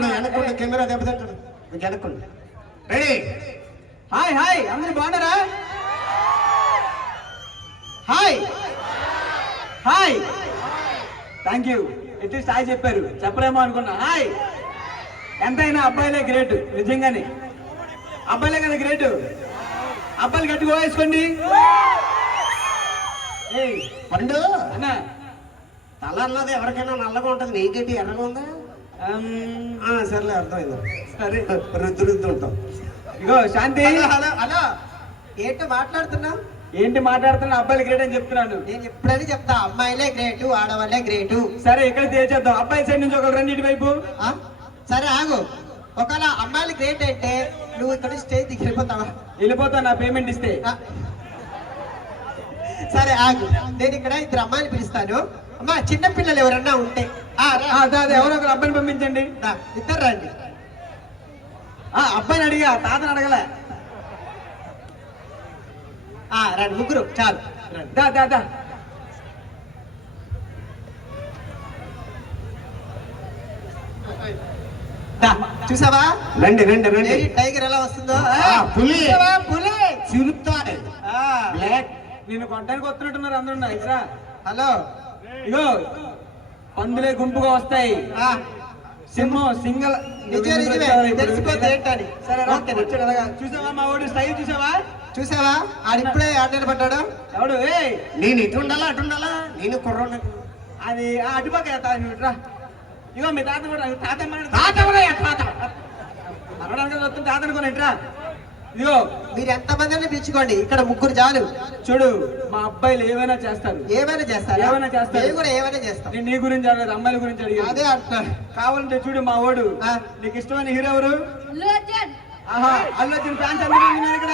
వెనక్కుండా camera దెబ్బతింటాడు. వెనక్కుండా ready. Hi hi అందరూ బాగున్నారా? Hi hi thank you. At least hi చెప్పారు, చెప్పరేమో అనుకున్నా. హాయ్. ఎంతైనా అబ్బాయిలే గ్రేట్, నిజంగానే అబ్బాయిలే కదా గ్రేట్. అబ్బాయిలు గట్టిగా వేసుకోండి. పండు అన్న తల అన్నది ఎవరికైనా నల్లగా ఉంటుంది, నీకేంటి ఎర్రగా ఉందా? సర్లే అర్థమైంది. సరే రుద్దు ఉంటాం. ఇగో శాంతి. హలో ఏంటో మాట్లాడుతున్నావు? ఏంటి మాట్లాడుతున్నా? అబ్బాయిలు గ్రేట్ అని చెప్తున్నాను. నేను ఎప్పుడని చెప్తా, అమ్మాయిలే గ్రేటు, ఆడవాళ్ళే గ్రేటు. సరే ఇక్కడ చేద్దాం. అబ్బాయి సైడ్ నుంచి ఒకరు రండి ఇటువైపు. సరే ఆగు. ఒకవేళ అమ్మాయిలు గ్రేట్ అంటే నువ్వు ఇక్కడ స్టేజ్ దిగి వెళ్ళిపోతావా? వెళ్ళిపోతా, నా పేమెంట్ ఇస్తే. సరే ఆగు, నేను ఇక్కడ ఇద్దరు అమ్మాయిలు పిలుస్తాను. అమ్మా చిన్న పిల్లలు ఎవరన్నా ఉంటే ఎవరో ఒకరు అబ్బాయిని పంపించండి. ఇద్దరు రండి. అబ్బాయిని అడిగా, తాతని అడగలే. రండి, ముగ్గురు చాలు. దా దా దా. చూసావా? రండి రండి రండి. టైగర్ ఎలా వస్తుందో. పులి పులి చిరుతాడు. నేను కొట్టడానికి వస్తున్నట్టున్నారు అందరూ. ఇట్రా. హలో ఇగో పందులే గుంపుగా వస్తాయి, సింహం సింగల్ తెలిసిపోతే ఏంటని. సరే చూసావా మా వాడు స్టైల్? చూసావా ఆడిప్పుడే ఆటలు పడ్డాడు. ఎవడు? నేను ఇటు ఉండాలా అటు ఉండాలా? నేను కుర్రోడు. అది అటుపక్క రా. ఇగో మీ తాత కూడా. తాత వస్తుంది, తాత అనుకోని ఇట్రా. ఇగో మీరు ఎంతమందిని పిలుచుకోండి, ఇక్కడ ముగ్గురు చాలు. చూడు, మా అబ్బాయిలు ఏమైనా చేస్తారు. ఏమైనా చేస్తారు? ఏమైనా చేస్తారు. నేను కూడా ఏమైనా చేస్తాను. నేను నీ గురించి అడగదు, అమ్మాయిల గురించి అడిగా. అదే అంటున్నాను. కావాలంటే చూడు మా వాడు. నీకు ఇష్టమైన హీరో ఎవరు? అల్లు అర్జున్ ఫ్యాన్స్ అందరూ ఇక్కడ.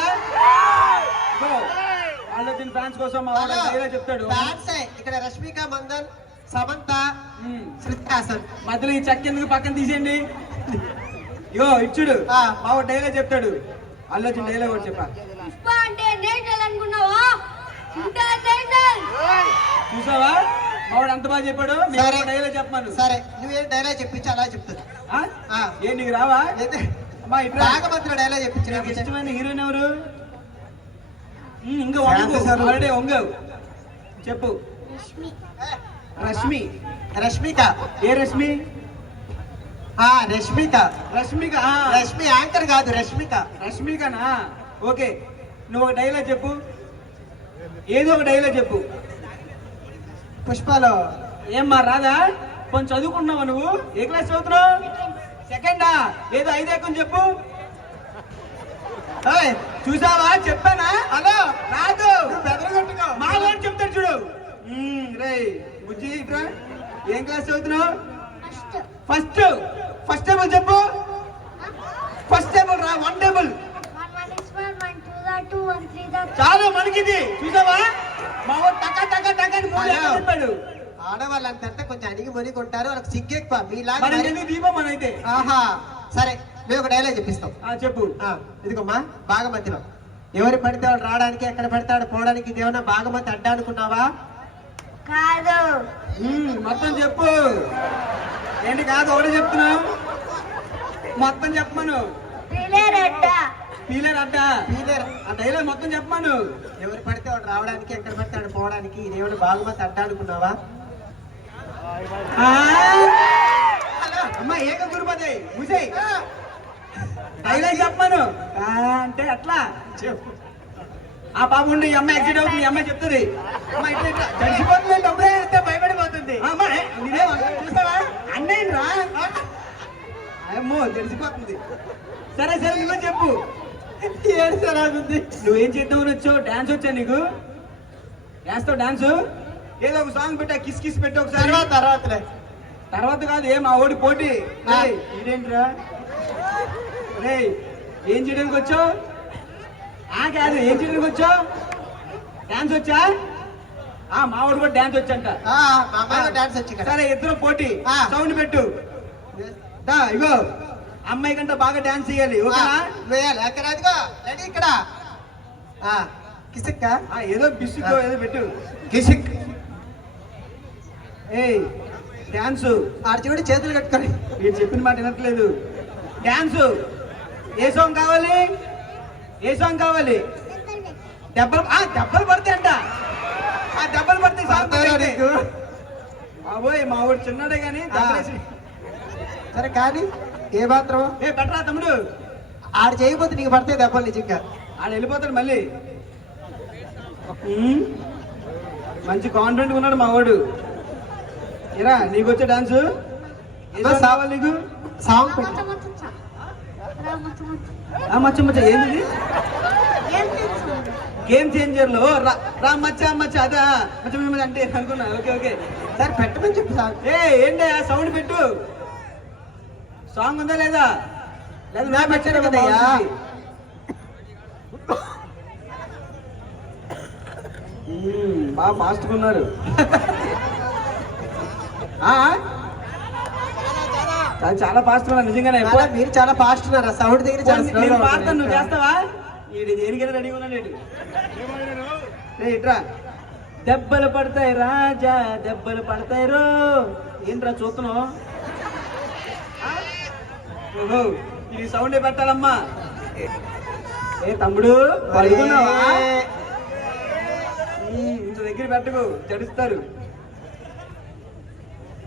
అల్లు అర్జున్ ఫ్యాన్స్ కోసం మా వాడు డైలాగ్ చెప్తాడు. ఇక్కడ రష్మిక మందన్, సమంత, శృతి హాసన్. మధ్యలో ఈ చెక్క ఎందుకు పక్కన తీసేయండి. ఇగో ఇచ్చుడు మా వాడు డైలాగ్ చెప్తాడు. అల్లు అర్జున్ డైలాగ్ కూడా చెప్పా. చూసావా మావాడు అంత బాగా చెప్పాడు. డైలాగ్ చెప్పాను. సరే నువ్వేం డైలాగ్ చెప్పించి అలా చెప్తాను. ఏ నీకు రావా? రాగమంత్రి డైలాగ్ చెప్పించు. ఇష్టమైన హీరోయిన్ ఎవరు? ఇంకా ఆల్రెడీ వంగావు, చెప్పు. రష్మి. రష్మిక. ఏ రష్మి? రష్మిక. రష్మిక. రష్మి యాంకర్ కాదు, రష్మిక. రష్మికనా? ఓకే, నువ్వు ఒక డైలాగ్ చెప్పు. ఏదో ఒక డైలాగ్ చెప్పు. పుష్పలో. ఏమ్మా రాదా? కొంచెం చదువుకున్నావా నువ్వు? ఏ క్లాస్ చదువుతున్నావు? సెకండా? ఏదో 5 ఎక్కువ చెప్పు. చూసావా చెప్పానా? హలో రాదు, బెదరగొట్టుకో. మా వాడు చెప్తాడు చూడు. రే బుజ్జి ఇట్రా. ఏం క్లాస్ చదువుతున్నావు? ఫస్ట్. ఫస్ట్ టేబుల్ చెప్పు. ఫస్ట్ టేబుల్ రా. 1 టేబుల్ చాలు మనకిది. చూసావా మా వాడు టకా టకా టకా చెప్పాడు. ఆడవాళ్ళంతా కొంచెం అడిగి మునిగి కొంటారు, వాళ్ళకి సిగ్గెక్కువ. మీలాగా దీపం మనైతే. సరే మేము ఒక డైలాగ్ చెప్పిస్తాం. చెప్పు. ఇదిగోమ్మా బాగమతిలో ఎవరు పడితే వాళ్ళు రావడానికి, ఎక్కడ పడితే వాడు పోవడానికి ఇదేమన్నా బాగమతి అడ్డా అనుకున్నావా? కాదు. మొత్తం చెప్పు. ఏంటి కాదు ఒకటే చెప్తున్నావు? మొత్తం చెప్పమను. పీలేరు అడ్డా. ఆ డైలాగ్ మొత్తం చెప్పమను. ఎవరు పడితే వాడు రావడానికి, ఎక్కడ పడితే వాడు పోవడానికి ఇదేమన్నా బాగమతి అడ్డా అనుకున్నావా? అమ్మా ఏక గురుపతి ముసే డైలాగ్ చెప్పాను అంటే అట్లా చెప్పు. ఆ బాబు ఉండి ఈ అమ్మాయి ఎగ్జిట్ అవుతుంది, ఈ అమ్మాయి చెప్తుంది. అమ్మా ఇట్లా ఇట్లా తడిసిపోతుంది, డబ్బులే ఇస్తే భయపడిపోతుంది. చూసావా అన్నయ్య రా. అమ్మో తెలిసిపోతుంది. సరే సరే నువ్వే చెప్పు. నువ్వేం చేద్దామని వచ్చావు? డాన్స్ వచ్చా నీకు? వేస్తావు డాన్స్? ఏదో ఒక సాంగ్ పెట్టా, కిస్ కిస్ పెట్టా ఒకసారి. తర్వాత కాదు, మా ఓడి పోటీ. ఇదేంట్రా రే, ఏం చేయడానికి వచ్చావు? కాదు, ఏం చేయడానికి వచ్చావు? డాన్స్ వచ్చా? మా ఓడి కూడా డాన్స్ వచ్చంట. సరే ఇద్దరు పోటీ. సౌండ్ పెట్టు. ఇగో అమ్మాయి కంటే బాగా డాన్స్ చేయాలి. ఇక్కడ కిసిక్ ఏదో బిస్క్ ఏదో పెట్టు. కిసిక్. డాన్స్ ఆడు చూడు చేతులు కట్టుకొని. మీరు చెప్పిన మాట వినట్లేదు. డాన్స్ ఏ సాంగ్ కావాలి? ఏ సాంగ్ కావాలి? దెబ్బలు పడతాయి అంట. ఆ దెబ్బలు పడతాయి సాంగ్ పడతాయా నీకు? బాబోయ్ మా వాడు చిన్నడే కానీ దెబ్బలేసి. సరే కానీ ఏ మాత్రం ఏ పెట్టరా తమ్ముడు. ఆడు చేయకపోతే నీకు పడతాయి దెబ్బలు నిజంగా. ఆడ వెళ్ళిపోతాడు మళ్ళీ. ఉమ్, మంచి కాన్ఫిడెంట్ ఉన్నాడు మా వాడు. ఇరా నీకు వచ్చే డాన్స్ ఏ సాంగ్ కావాలి నీకు? సాంగ్ పెట్టు. మచ్చ మచ్చ ఏంది? గేమ్ చేంజర్ లో రా మచ్చ మచ్చ అదా మచ్చ మచ్చ అంటే అనుకున్నా. ఓకే ఓకే సరే పెట్టమని చెప్పు సాంగ్. ఏంటి ఆ సౌండ్ పెట్టు. సాంగ్ ఉందా లేదా? లేదా నా పెట్టాను కదయ్యా. బాగా ఫాస్ట్గా ఉన్నారు. చాలా ఫాస్ట్ ఉన్నారు నిజంగానే. చాలా మీరు చాలా ఫాస్ట్ ఉన్నారు. సౌండ్ దగ్గర చాలా slow గా నేను ఉన్నారు. పాడతాను, నువ్వు చేస్తావా? ఈడు దేనికైనా రెడీగా ఉన్నాడు. ఇట్రా. దెబ్బలు పడతాయి రాజా, దెబ్బలు పడతాయి రో. ఏంట్రా చూస్తున్నావు? ఓహో ఇది సౌండే పెట్టాలమ్మా. ఏ తమ్ముడు పడుకున్నావా? ఇంత దగ్గర పెట్టకు, తెలుస్తారు.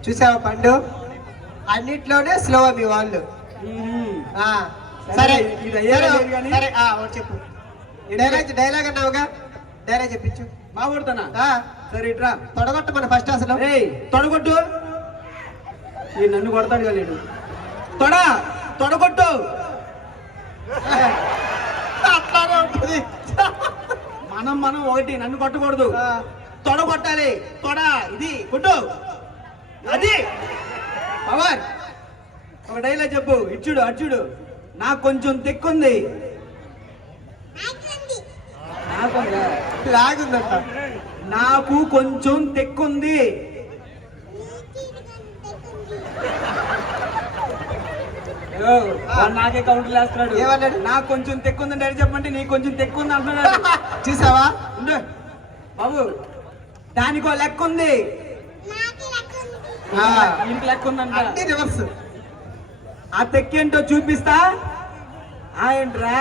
చూసావా పండు, అన్నిట్లోనే స్లో మీ వాళ్ళు. ఆ, సరే ఇది అయ్యేలా లేదు కానీ. సరే ఒకటి చెప్పు. డైలాగ్ అన్నావుగా, డైలాగ్ చెప్పించు. మా ఊడుతానా? ఆ, సరే ఇట్రా. తొడగొట్టు మన ఫస్ట్ అసలు. ఏయ్ తొడగొట్టు. ఈ నన్ను కొడతాడు కాలేడు. తొడగొట్టు. అట్లానే ఉంటుంది. మనం ఒకటి, నన్ను కొట్టకూడదు. ఆ, తొడగొట్టాలి. ఇది కొట్టు. అది పవర్. ఒక డైలాగ్ చెప్పు. ఇచ్చుడు అచ్చుడు. నాకు కొంచెం తెక్కుంది. నాకుందా? లాగుందంట. నాకు కొంచెం తెక్కుంది. ఓ, వాడు నాకే కౌంటర్ వేస్తున్నాడు. ఏమన్నాడు? నాకు కొంచెం తెక్కుందని డైరెక్ట్ చెప్పంటే నీకు కొంచెం తెక్కుంది అంటున్నాడు. చూసావా? ఉండు బాబు, దానికో లెక్క ఉంది. ఆ, ఇంటి లెక్క ఉందంట. అన్ని రివర్స్. ఆ తెక్కేంటో చూపిస్తా. ఏంట్రా